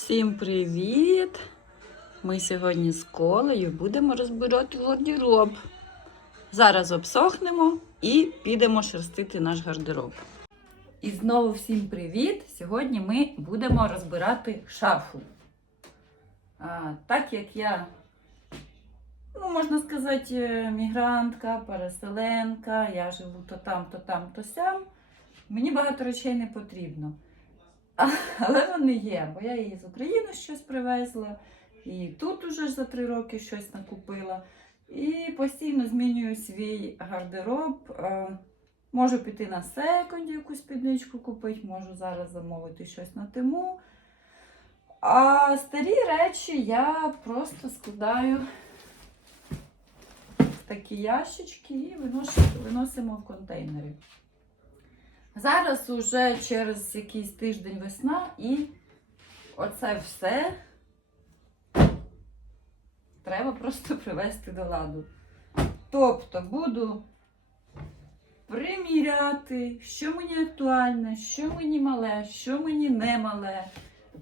Всім привіт! Ми сьогодні з колею будемо розбирати гардероб. Зараз обсохнемо і підемо шерстити наш гардероб. І знову всім привіт! Сьогодні ми будемо розбирати шафу. А, так як я, ну, можна сказати, е, мігрантка, переселенка, я живу то там, то там, то сям, мені багато речей не потрібно. Але вони є, бо я її з України щось привезла, і тут уже за три роки щось накупила. І постійно змінюю свій гардероб. Е, Можу піти на секонді якусь спідничку купити, можу зараз замовити щось на тиму. А старі речі я просто складаю в такі ящички і виносимо в контейнери. Зараз уже через якийсь тиждень весна і оце все треба просто привести до ладу. Тобто буду приміряти, що мені актуальне, що мені мале, що мені не мале,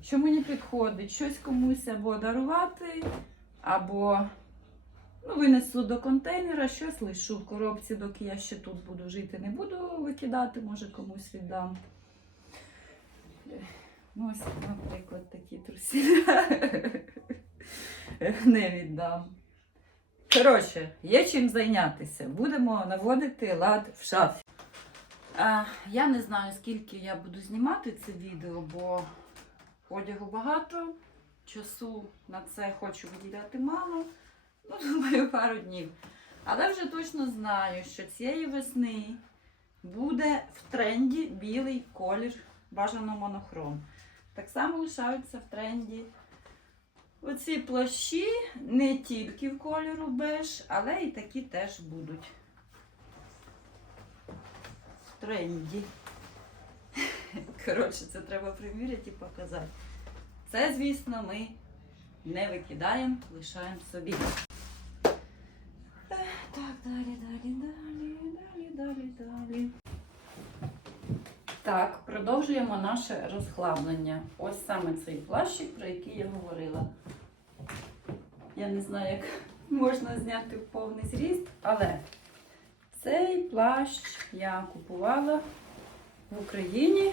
що мені підходить, щось комусь або дарувати, або ну, винесу до контейнера, щось лишу в коробці, доки я ще тут буду жити. Не буду викидати, може комусь віддам. Ну, ось, наприклад, такі труселя не віддам. Коротше, є чим зайнятися. Будемо наводити лад в шафі. Я не знаю, скільки я буду знімати це відео, бо одягу багато, часу на це хочу виділяти мало. Ну, думаю, пару днів. Але вже точно знаю, що цієї весни буде в тренді білий колір, бажано монохром. Так само лишаються в тренді оці плащі, не тільки в кольору беж, але і такі теж будуть. В тренді. Коротше, це треба приміряти і показати. Це, звісно, ми не викидаємо, лишаємо собі. Е, далі, далі, далі, далі, далі, далі. Так, продовжуємо наше розхлаблення. Ось саме цей плащик, про який я говорила. Я не знаю, як можна зняти в повний зріст, але цей плащ я купувала в Україні.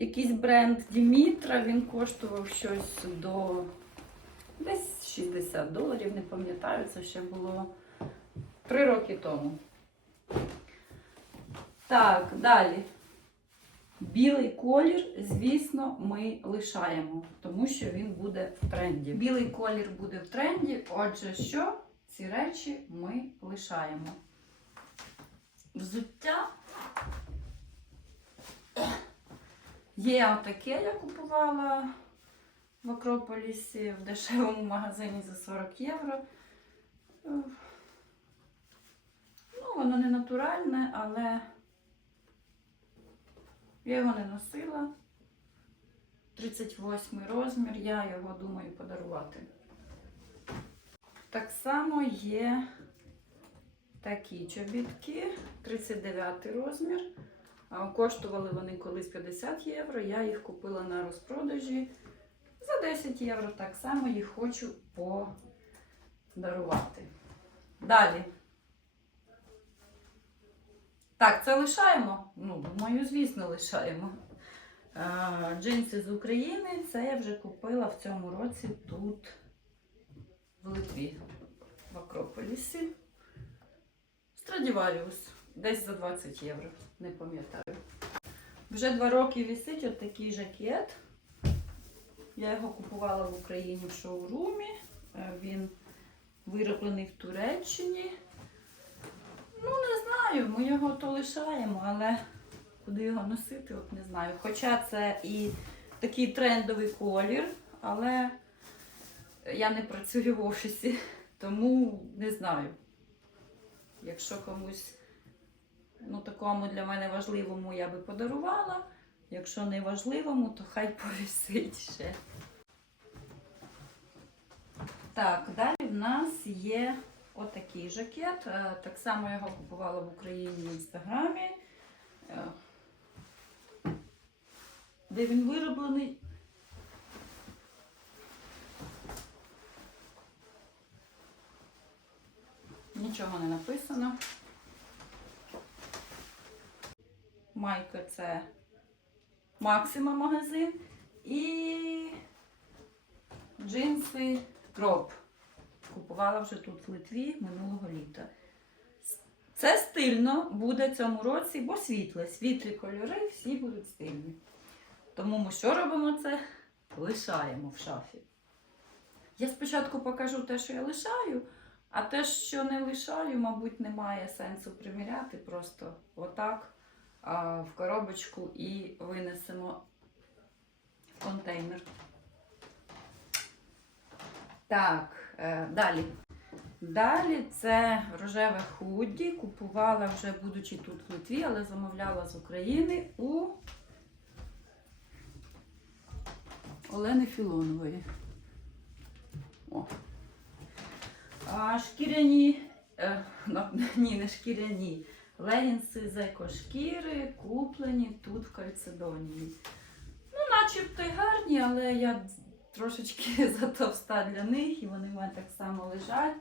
Якийсь бренд Дімітра, він коштував щось до десь 60 доларів, не пам'ятаю, це ще було 3 роки тому. Так, далі. Білий колір, звісно, ми лишаємо, тому що він буде в тренді. Білий колір буде в тренді, отже, що ці речі ми лишаємо. Взуття. Є отаке, я купувала в Акрополісі в дешевому магазині за 40 євро. Ну, воно не натуральне, але я його не носила. 38 розмір, я його думаю подарувати. Так само є такі чобітки, 39 розмір. Коштували вони колись 50 євро. Я їх купила на розпродажі за 10 євро. Так само їх хочу подарувати. Далі. Так, це лишаємо. Ну, думаю, звісно, лишаємо. Джинси з України. Це я вже купила в цьому році тут, в Литві, в Акрополісі. Страдіваріус. Десь за 20 євро, не пам'ятаю. Вже два роки висить отакий жакет. Я його купувала в Україні в шоурумі. Е, Він вироблений в Туреччині. Ну, не знаю, ми його то лишаємо, але куди його носити, от не знаю. Хоча це і такий трендовий колір, але я не працюю в офісі, тому не знаю. Якщо комусь ну, такому для мене важливому я би подарувала. Якщо не важливому, то хай повісить ще. Так, далі в нас є отакий жакет. Е, Так само я його купувала в Україні в інстаграмі. Е, де він вироблений. Нічого не написано. Майка це Максима магазин і джинси Кроп. Купувала вже тут в Литві минулого літа. Це стильно буде цьому році, бо світле. Світлі кольори, всі будуть стильні. Тому ми що робимо це? Лишаємо в шафі. Я спочатку покажу те, що я лишаю, а те, що не лишаю, мабуть, немає сенсу приміряти. Просто отак в коробочку і винесемо в контейнер. Так, е, далі. Далі це рожеве худі. Купувала вже, будучи тут в Литві, але замовляла з України у Олени Філонової. О. А шкіряні, е, ну, ні, не шкіряні. Легінси з екошкіри куплені тут в Кальцедонії. Ну, начебто й гарні, але я трошечки затовста для них, і вони в мене так само лежать.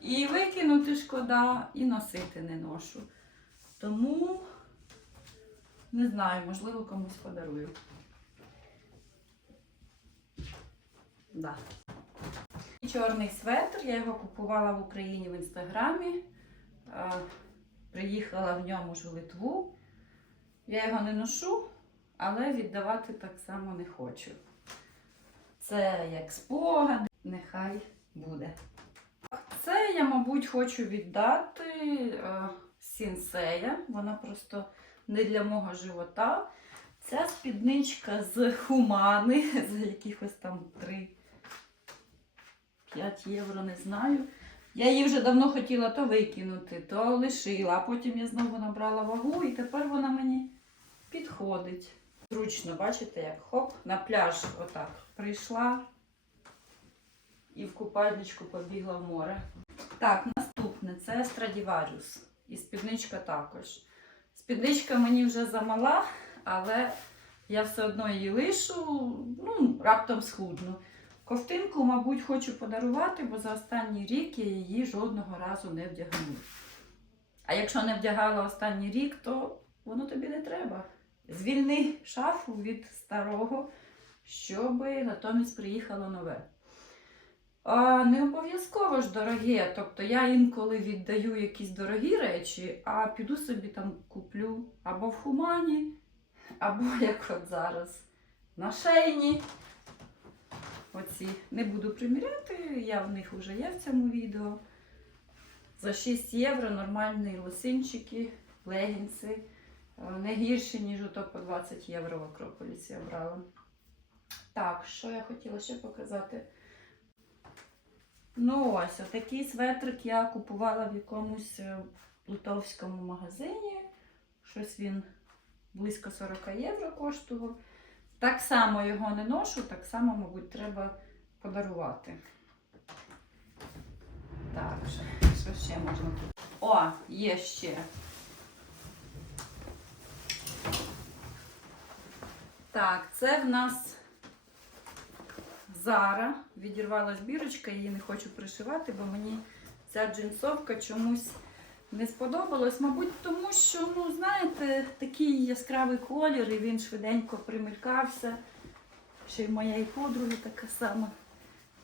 І викинути шкода, і носити не ношу. Тому не знаю, можливо, комусь подарую. Да. Чорний светр, я його купувала в Україні в інстаграмі. Приїхала в ньому ж в Литву. Я його не ношу, але віддавати так само не хочу. Це як спогад, нехай буде. Це я, мабуть, хочу віддати е, сінсея. Вона просто не для мого живота. Ця спідничка з хумани, за якихось там 3-5 євро, не знаю. Я її вже давно хотіла то викинути, то лишила, а потім я знову набрала вагу і тепер вона мені підходить. Зручно, бачите, як хоп, на пляж отак прийшла і в купальничку побігла в море. Так, наступне це Stradivarius. І спідничка також. Спідничка мені вже замала, але я все одно її лишу, ну, раптом схудну. Ковтинку, мабуть, хочу подарувати, бо за останній рік я її жодного разу не вдягнула. А якщо не вдягала останній рік, то воно тобі не треба. Звільни шафу від старого, щоб натомість приїхало нове. А, не обов'язково ж дороге. Тобто я інколи віддаю якісь дорогі речі, а піду собі там куплю або в хумані, або як от зараз на шейні. Оці не буду приміряти, я в них вже є в цьому відео. За 6 євро нормальні лосинчики, легінси. Е, Не гірші, ніж ото по 20 євро в Акрополісі я брала. Так, що я хотіла ще показати? Ну ось, отакий светрик я купувала в якомусь е, литовському магазині. Щось він близько 40 євро коштував. Так само його не ношу, так само, мабуть, треба подарувати. Так, що, ще можна тут? О, є ще. Так, це в нас Зара. Відірвалась бірочка, її не хочу пришивати, бо мені ця джинсовка чомусь не сподобалась. Мабуть, тому що, ну, знаєте, такий яскравий колір, і він швиденько примелькався. Ще й моєї подруги така сама.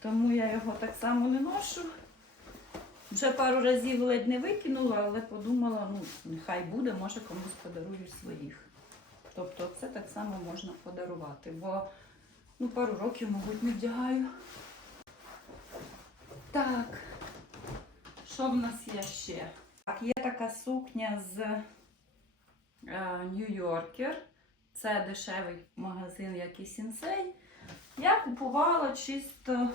Тому я його так само не ношу. Вже пару разів ледь не викинула, але подумала, ну, нехай буде, може комусь подарую своїх. Тобто це так само можна подарувати, бо ну, пару років, мабуть, не вдягаю. Так, що в нас є ще? Так, є така сукня з е, Нью-Йоркер. Це дешевий магазин, як і Сінсей. Я купувала чисто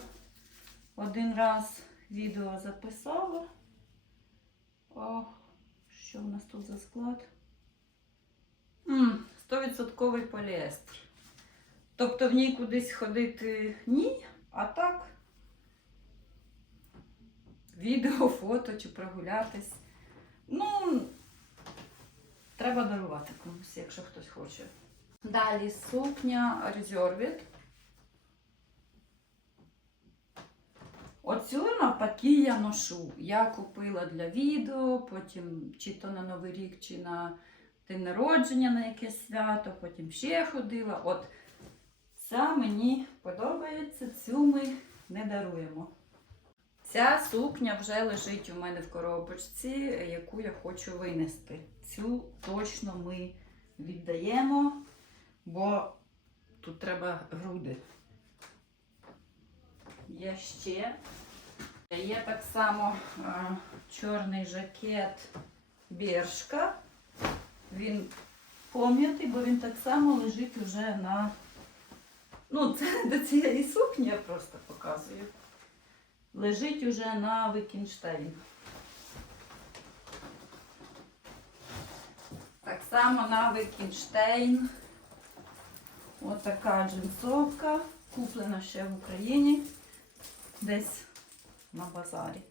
один раз відео записала. О, що в нас тут за склад? 100% поліестер. Тобто в ній кудись ходити ні, а так відео, фото чи прогулятись. Ну, треба дарувати комусь, якщо хтось хоче. Далі сукня Reserved. Оцю навпаки я ношу. Я купила для відео, потім чи то на Новий рік, чи на день народження на якесь свято, потім ще ходила. От ця мені подобається, цю ми не даруємо. Ця сукня вже лежить у мене в коробочці, яку я хочу винести. Цю точно ми віддаємо, бо тут треба груди. Є ще. Є так само е, чорний жакет Бершка. Він пом'ятий, бо він так само лежить уже на. Ну, це до цієї сукні, я просто показую. Лежить уже на Викінштейн. Так само на Викінштейн. Отака джинсовка, куплена ще в Україні, десь на базарі.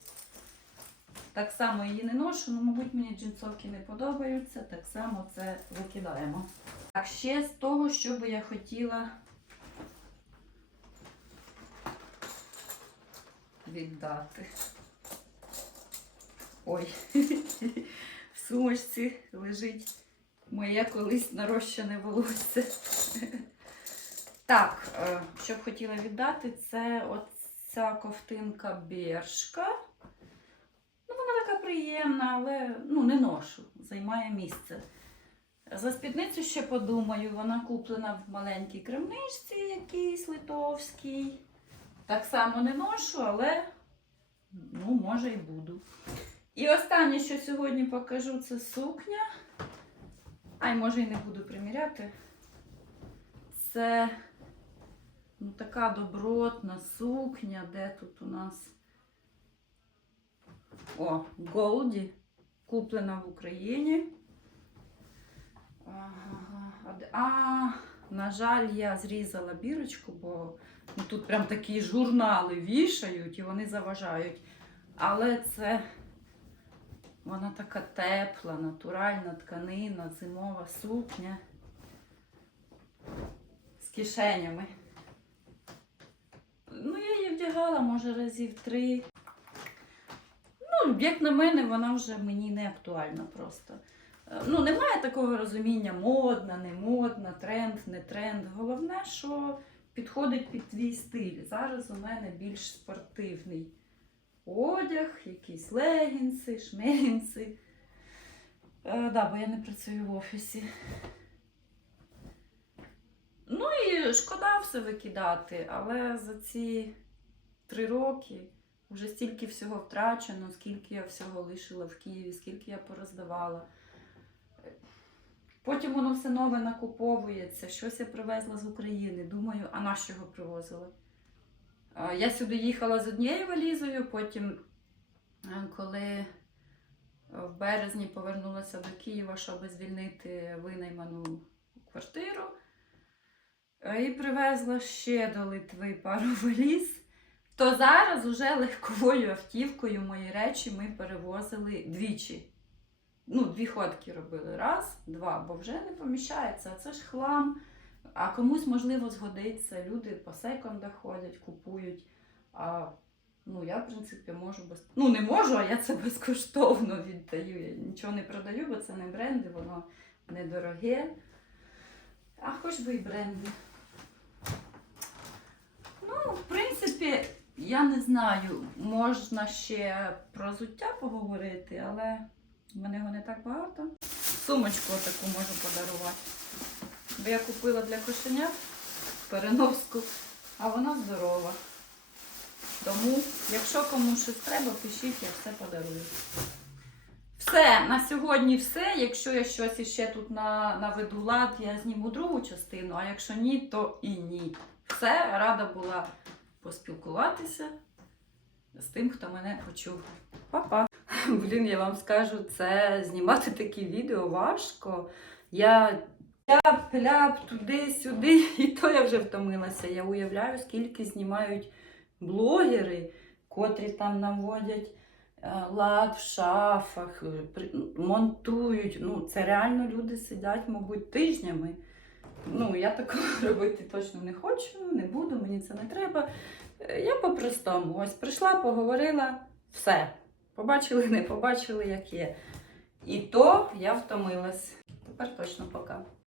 Так само її не ношу, ну, мабуть, мені джинсовки не подобаються, так само це викидаємо. Так, ще з того, що би я хотіла віддати. Ой, в сумочці лежить моє колись нарощене волосся. Так, е, що б хотіла віддати, це оця ковтинка Бершка. Ну, вона така приємна, але ну, не ношу, займає місце. За спідницю ще подумаю, вона куплена в маленькій крамничці якійсь литовській. Так само не ношу, але ну, може і буду. І останнє, що сьогодні покажу, це сукня. Ай, може і не буду приміряти. Це ну, така добротна сукня, де тут у нас. О, Голді, куплена в Україні. А А, на жаль, я зрізала бірочку, бо тут прям такі журнали вішають і вони заважають. Але це вона така тепла, натуральна тканина, зимова сукня з кишенями. Ну, я її вдягала, може, разів три. Ну, як на мене, вона вже мені не актуальна просто. Е, Ну, немає такого розуміння модна, не модна, тренд, не тренд. Головне, що підходить під твій стиль. Зараз у мене більш спортивний одяг, якісь легінси, шмегінси. Е, да, бо я не працюю в офісі. Ну і шкода все викидати, але за ці три роки вже стільки всього втрачено, скільки я всього лишила в Києві, скільки я пороздавала. Потім воно все нове накуповується, щось я привезла з України. Думаю, а на що його привозила? Е, Я сюди їхала з однією валізою, потім, е, коли в березні повернулася до Києва, щоб звільнити винайману квартиру, е, і привезла ще до Литви пару валіз. То зараз уже легковою автівкою мої речі ми перевозили двічі. Ну, дві ходки робили. Раз, два, бо вже не поміщається. А це ж хлам. А комусь, можливо, згодиться. Люди по секондах ходять, купують. А ну, я, в принципі, можу без. Ну, не можу, а я це безкоштовно віддаю. Я нічого не продаю, бо це не бренди, воно недороге. А хоч би і бренди. Ну, в принципі, я не знаю, можна ще про зуття поговорити, але в мене його не так багато. Сумочку таку можу подарувати. Бо я купила для кошенят переноску, а вона здорова. Тому, якщо комусь щось треба, пишіть, я все подарую. Все, на сьогодні все. Якщо я щось іще тут на, наведу лад, я зніму другу частину, а якщо ні, то і ні. Все, рада була поспілкуватися з тим, хто мене почув. Па-па! Блін, я вам скажу, це знімати такі відео важко. Я ляп-ляп туди-сюди, і то я вже втомилася. Я уявляю, скільки знімають блогери, котрі там наводять е, лад в шафах, монтують. Ну, це реально люди сидять, мабуть, тижнями. Ну, я такого робити точно не хочу, не буду, мені це не треба. Е, Я по-простому. Ось прийшла, поговорила, все. Побачили, не побачили, як є. І то я втомилась. Тепер точно пока.